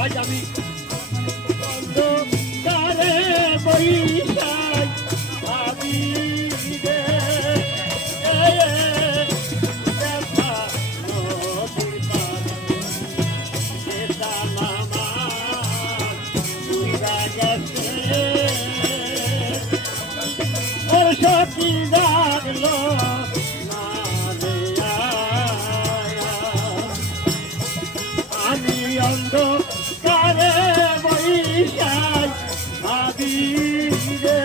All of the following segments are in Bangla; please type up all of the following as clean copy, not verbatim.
আজ আমি অন্ধকারে বইসাই ভাবি রে দেখা নদীর পারে মামা উইরা গেছে ওর সখী জাগলো আমি অন্ধকারে বইসাই ভাবি রে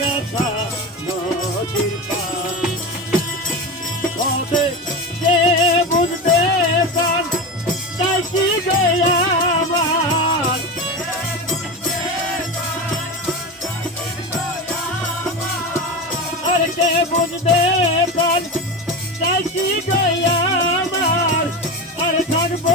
দেখা নদীর পার হবে যে বুঝতে পার তাই কি গে আমার আর কে বুঝতে পার তাই কি গে আমার আর থাকবো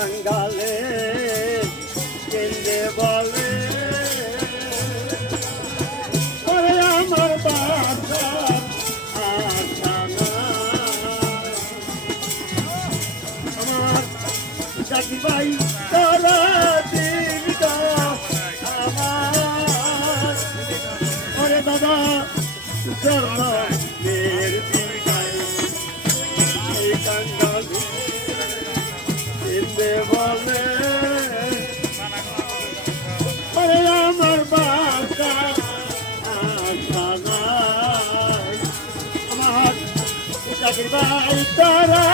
কাঙ্গালে কেন্দে বলে ওরে আমার বাচ্চা আশা নাই আমার জাতি ভাই তারা দিন আমার ওরে দাদা জন্মের দিগায় এই কাঙ্গালে কেন্দে বলে ওরে আমার বাচ্চা আশা নাই আমার জাতির ভাই তারা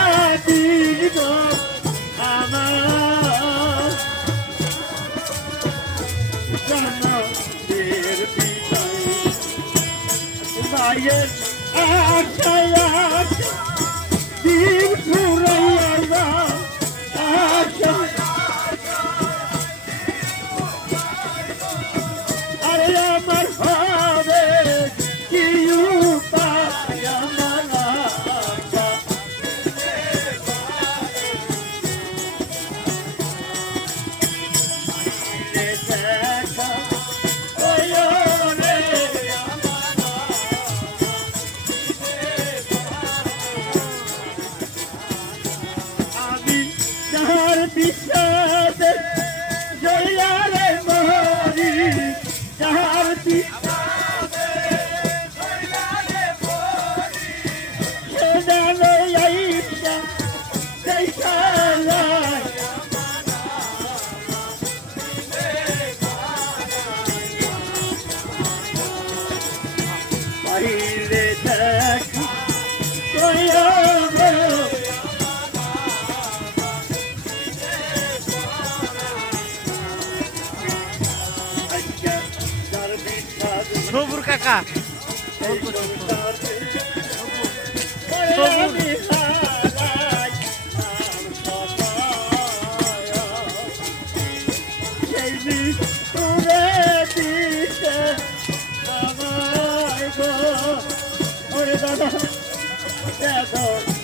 দিন আমার জন্মের দিগায় মায়ের আশায় আশা দিন ফুরাইয়া আশা আরে আমার হবে কি উপায় আমার আশা দেখা ওই রে আমি যাহার বিশ্বাসে জয়ারে মরি যাহার বিশ্বাসে জয়ারে মরি সে জানে আইসা দেখালা বাইরে দেখা জয়ারে সবুর কাকা দাদা